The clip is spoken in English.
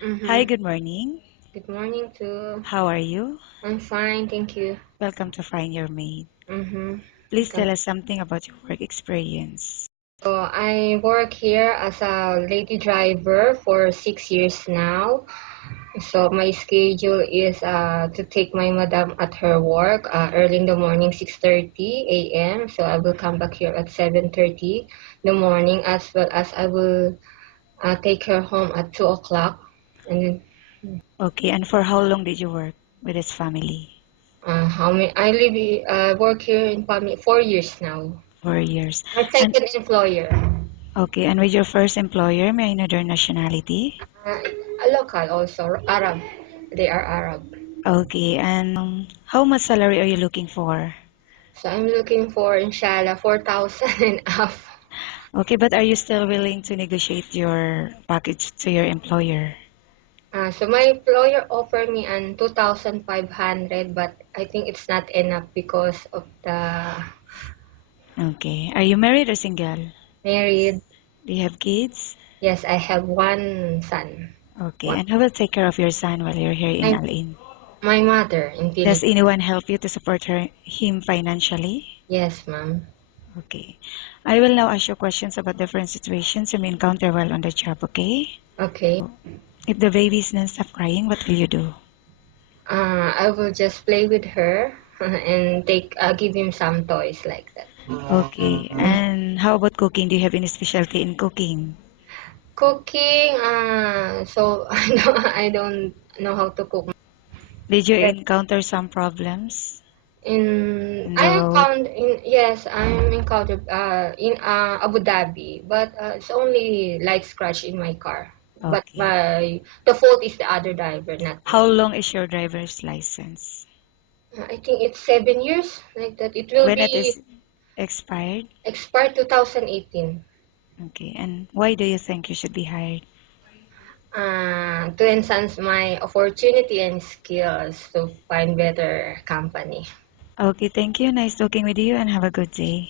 Hi, Mm-hmm. good morning. Good morning too. How are you? I'm fine, thank you. Welcome to Find Your Mate. Mm-hmm. Please tell Okay. us something about your work experience. So I work here as a lady driver for 6 years now. So my schedule is to take my madam at her work early in the morning, 6:30 a.m. So I will come back here at 7:30 in the morning, as well as I will take her home at 2 o'clock. And then Okay, and for how long did you work with this family? how many? Work here in Pami 4 years now. 4 years. My And second employer. okay, and with your first employer, may I know their nationality? Uh, a local also, Arab. They are Arab. Okay, and how much salary are you looking for? So I'm looking for, inshallah, 4,000 and up. Okay, but are you still willing to negotiate your package to your employer? So my employer offered me an 2,500, but I think it's not enough because of the Okay, are you married or single? married. Do you have kids? Yes, I have one son. Okay, One. and who will take care of your son while you're here in My, Al-In? my mother in Does Philippines. anyone help you to support him financially? Yes, ma'am. Okay. I will now ask you questions about different situations you may encounter while on the job, okay? Okay. If the baby is non-stop crying, what will you do? I will just play with her and give him some toys like that. Okay. And how about cooking? Do you have any specialty in cooking? Cooking, so I don't know how to cook. Did you Like encounter some problems in in the I road? encountered in yes, I'm encountered in Abu Dhabi, but it's only light scratch in my car. But Okay. the fault is the other driver, not me. How long is your driver's license? I think it's 7 years like that. It will When it be is expired? expired 2018. Okay. And why do you think you should be hired? To enhance my opportunity and skills to find better company. Okay, thank you. Nice talking with you and have a good day.